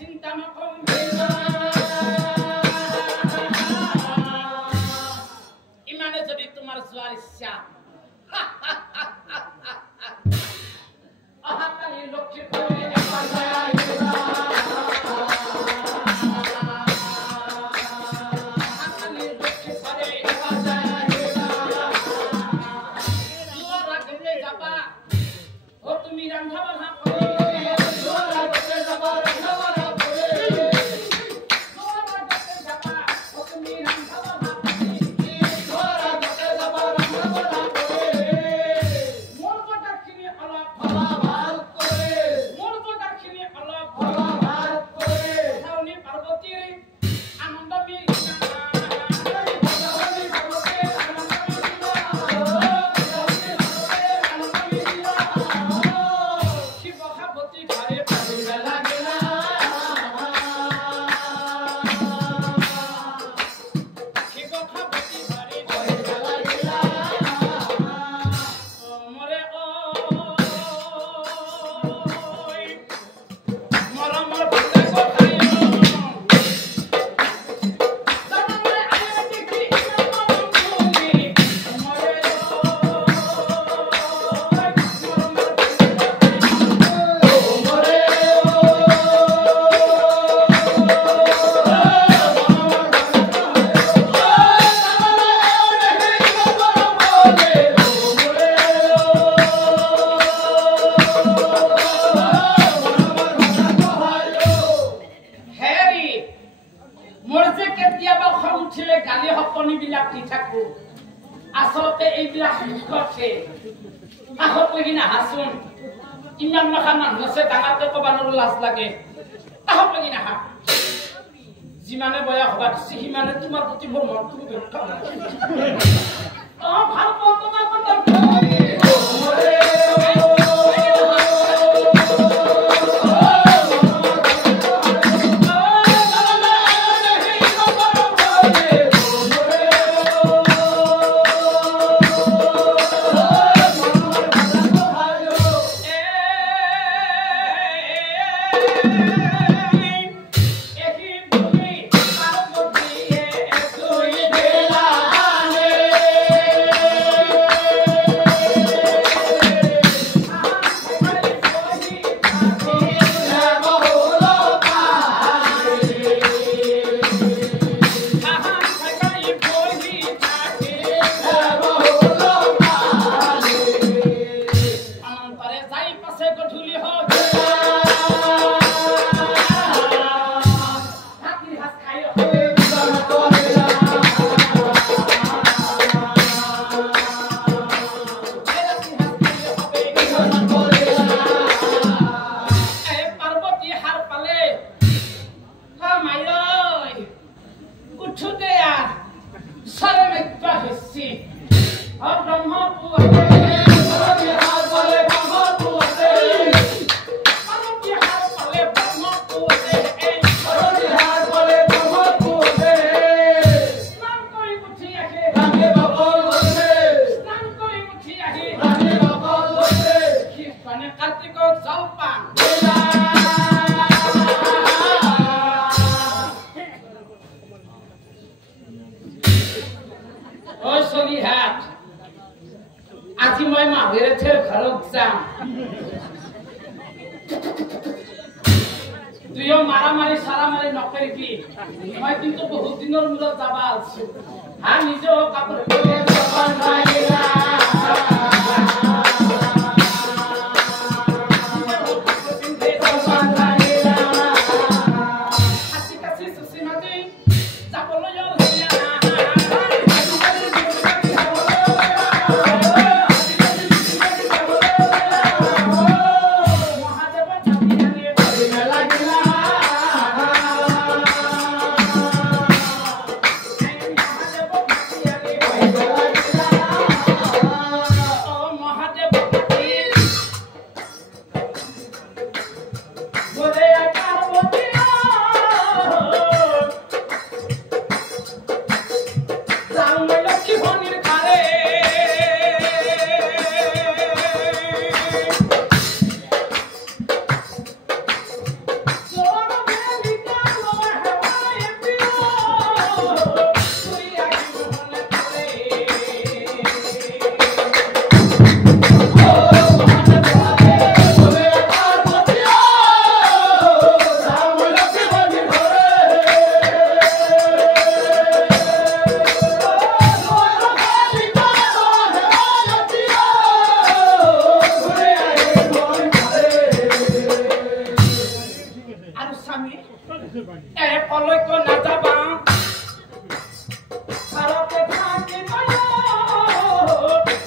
চিন্তা নকৰিবা ইমানে যদি তোমাৰ যোৱাৰ ইচ্ছা অহাকালি লক্ষ্মীপুৰে এবাৰ যায় আহিবা অহাকালি লক্ষ্মীপুৰে এবাৰ যায় আহিবা যোৱাৰ আগতে যাবা তুমি ৰন্ধা বঢ়া কৰি যোৱাৰ আগতে যাবা ৰন্ধা বঢ়া কৰি যোৱাৰ আগতে যাবা তুমি ৰন্ধা বঢ়া কৰি যোৱাৰ আগতে যাবা ৰন্ধা বঢ়া কৰি মোৰ কথাখিনি অলপ ভবা ভাল কৰি মোৰ কথাখিনি অলপ ভবা ভাল কৰি চাউনি পাৰ্বতী আনন্দ মিলিনা আসলতে এইবিলাক মুখতে আহত লাগি না হাসুন ইমান মাখা মানুহ আছে ডাঙৰকে কবানোর লাজ লাগে আহত লাগি না যিমানে বয়া হবা দিছি সিমানে তোমাৰ প্ৰতি মোৰ মনটো দুখ ভাল পাওঁ তোমাৰ কথা আজি মই মাহেৰেথেৰ ঘৰত যাম তুইও মাৰামাৰি সাৰামাৰি নকৰিবি মই কিন্তু বহুত দিনৰ মূৰত যাবা আছো হা নিজে কাপোৰ পিন্ধি যাবা নাইলা Bye. স্বামী কলৈকো নাযাবা ভাৰতে থাকিব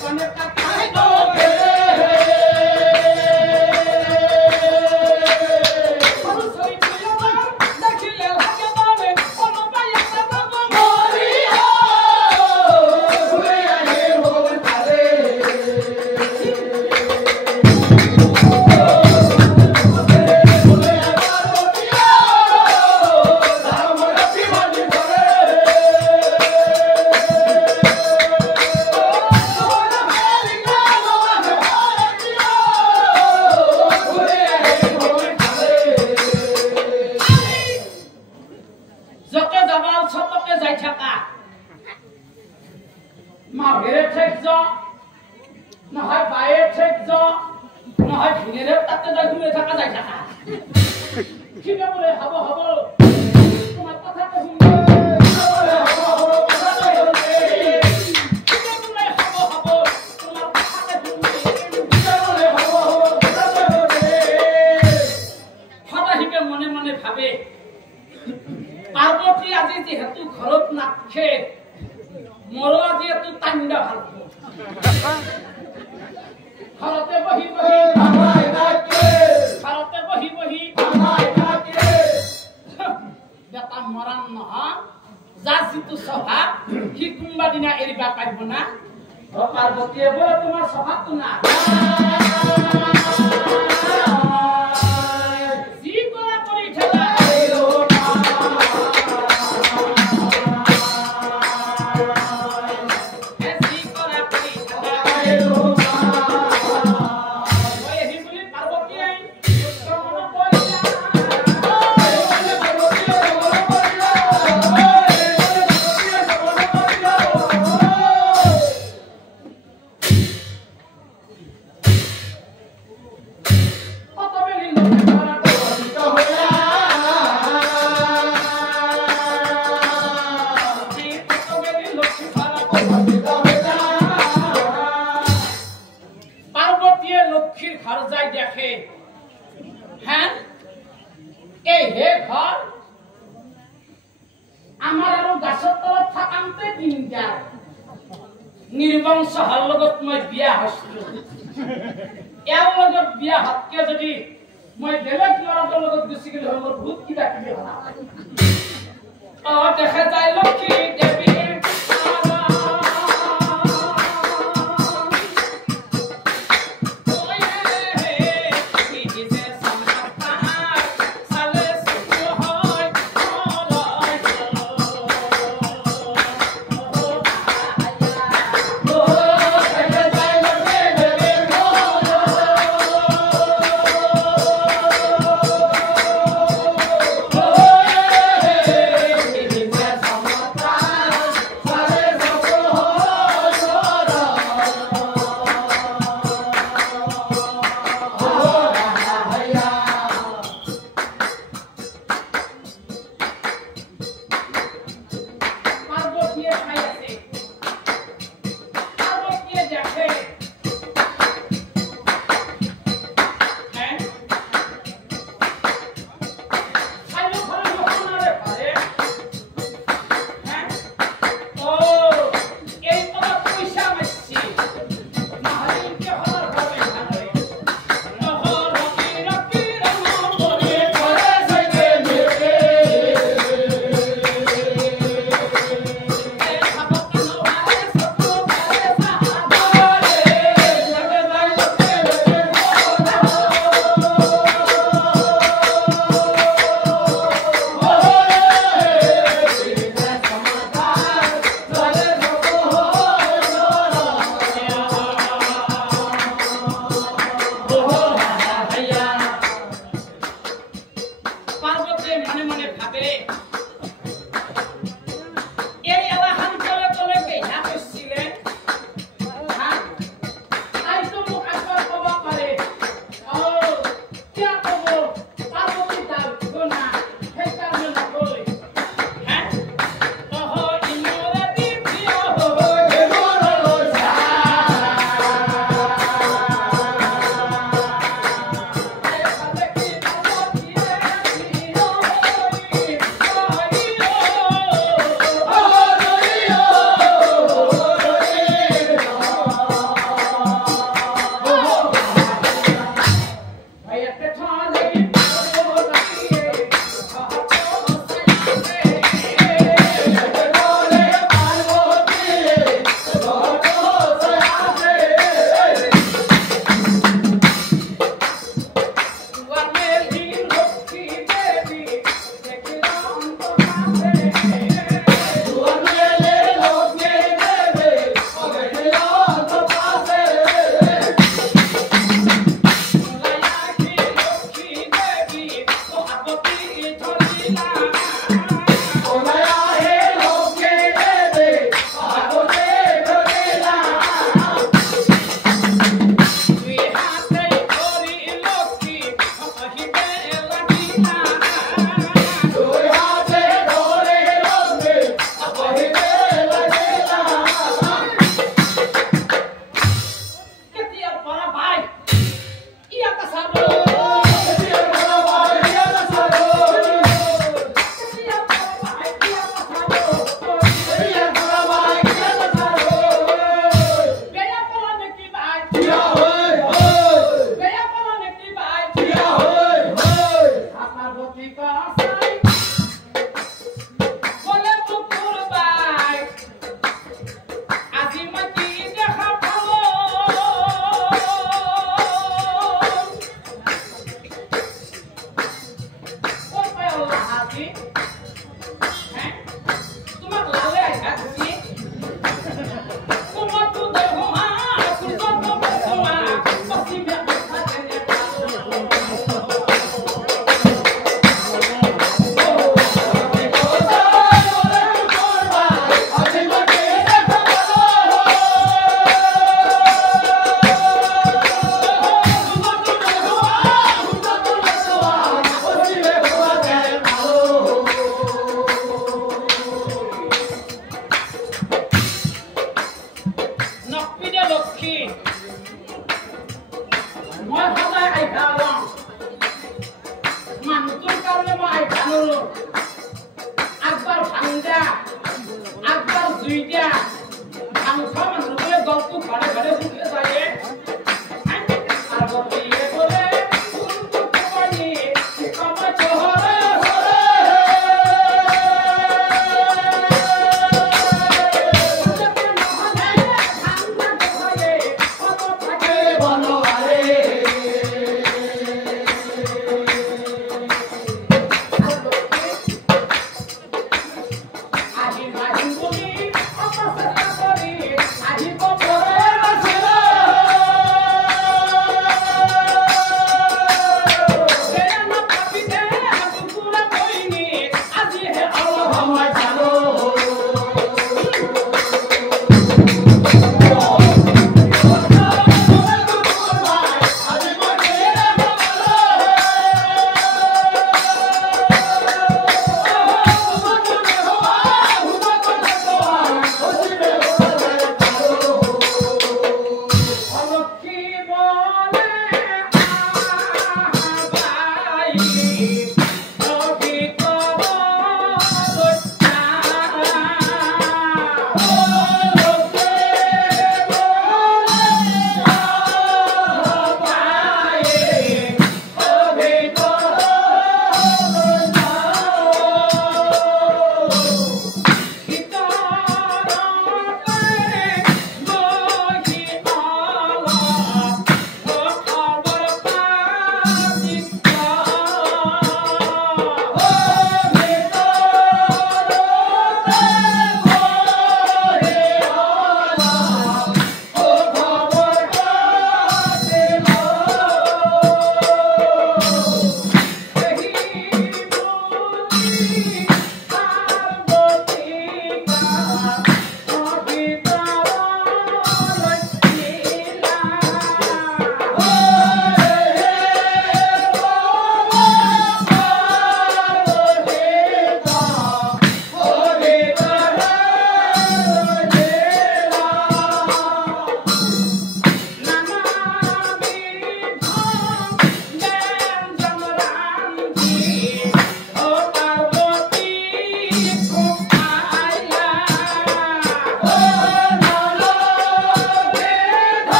কনে কাটাই দে নিৰ্বংশ হল লগত মই বিয়া হইছিলো ইয়াৰ লগত বিয়া হতকে যদি মই বেলেগ ল'ৰাৰ লগত গুচি গ'লে মোৰ বহুত কিবা কিবি হলা দেখা যায় লক্ষ্মী দেৱী কি হ্যাঁ তোমাক লালে আইছা কি তোমাক তো দেখো মা তোমাক তো দেখো মা পশ্চিমে কথা জেনে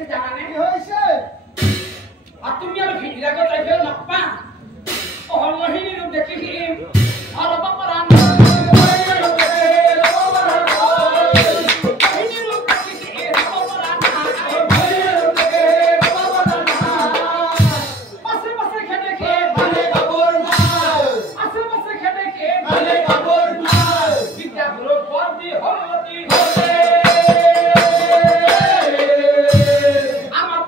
হৈছে জানানে কি হৈছে আর তুমি আর ভিড়া কথা কেউ নাপা অহমহিনী রূপ দেখি আর বাবা রান আমার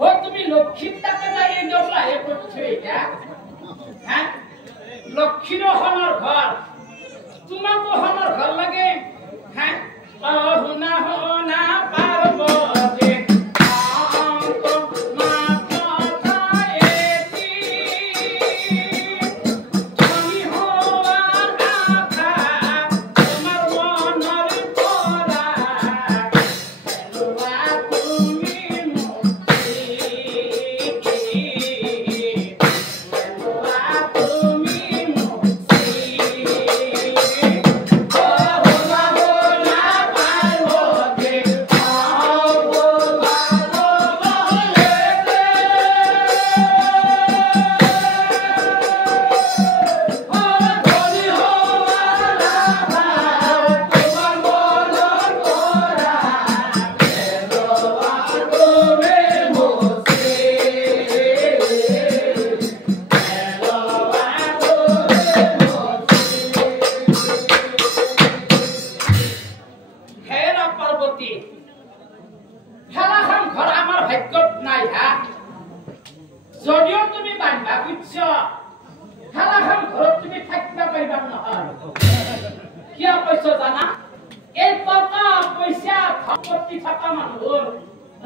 ও তুমি লক্ষ্মীর টাকা যাই এই দরলা এ করছো এটা হ্যাঁ লক্ষ্মীর হনার ঘর তোমাকে হনার ঘর লাগে হ্যাঁ অহুনা হনা পার্বতী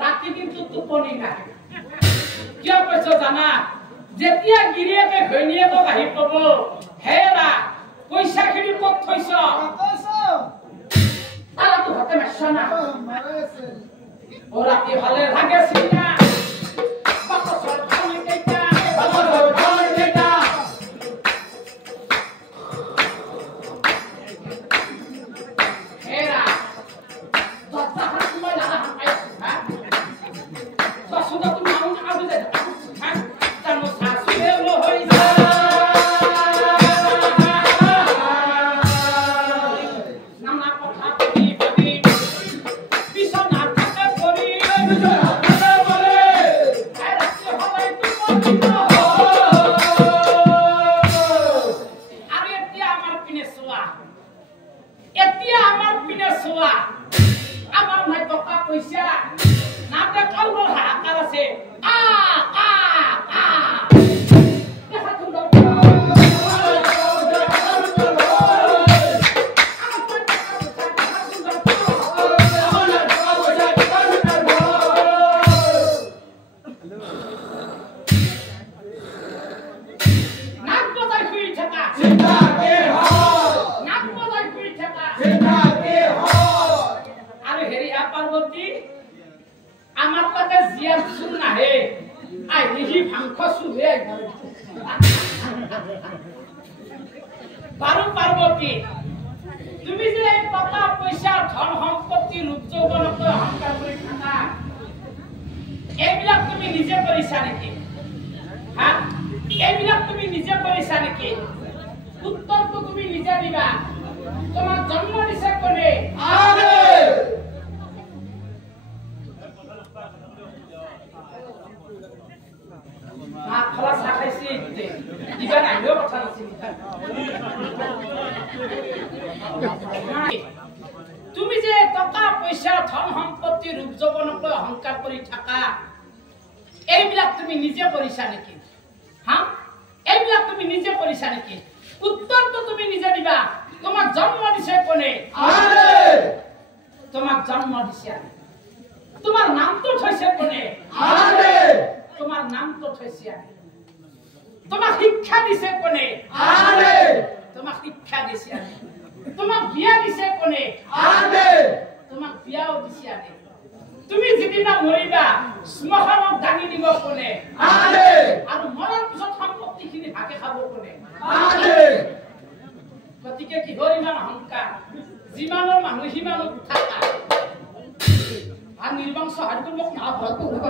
রাতে কিন্তু টোপনি নাই কিয় কৈছ জানা যেতিয়া গিৰিয়েকে ঘৈণীয়েকক আহি কব হেৰা পইচাখিনি ক'ত থৈছ তালাটো হাতে মাৰিছ না ও ৰাতি হলে লাগেছিল না বাকচৰ খালি কেইটা হেৰা দহটা হাত মই লাগা পাইছো হা তুমি আউন আবু দে হ্যাঁ তার শাশুড়ে লো হই যা নামা কথা কি বলি বিছনা থাকে পরি বিছনা থাকে পরি আর রাতে হলাই তুমি আর এতিয়া আমার পিনে সোয়া আমার নাই টকা পয়সা নাতে কাউর হাহাকার আছে দেখা তুমি আমার কাছে জিয়ার শুন না হে আই নিহি ভাংখ সুহে বারু পার্বতী তুমি যে টাকা পয়সা ধন সম্পত্তি রূপ যৌবনক অহংকার কৰি থাকা এইবিলাক তুমি নিজে কৰিছা নেকি হ্যাঁ এইবিলাক তুমি নিজে কৰিছা নেকি উত্তৰটো তুমি নিজে দিবা তোমার জন্ম দিছে কোনে আমেন খলা সাখাইছি দিবা নাই লো কথা আছে তুমি যে টাকা পয়সা ধন সম্পত্তি রূপ যৌবনক অহংকার কৰি থাকা এইবিলাক তুমি নিজে কৰিছা নেকি হ্যাঁ এইবিলাক তুমি নিজে কৰিছা নেকি উত্তৰটো তুমি নিজে দিবা তোমাক জন্ম দিছে কোনে আমেন তোমাক জন্ম দিছে তোমার নাম তো থৈছে কোনে আমেন তোমার নাম তো থৈছে তোমাক শিক্ষা দিছে কোনে আমেন তোমাক শিক্ষা দিছে তোমাক বিয়া দিছে কোনে আমেন তোমাক বিয়াও দিছে তুমি যেদিনা মৰিবা শ্মশানত দাঙি দিব কোনে আমেন আৰু মৰাৰ পিছত সম্পত্তিখিনি ভাগে খাব কোনে আমেন গতিকে কি হৰি নাম অহংকাৰ যিমানৰ মানুহ সিমানত থাকা আৰ নিৰ্বংশ হাড় কৰব না ভয় কৰব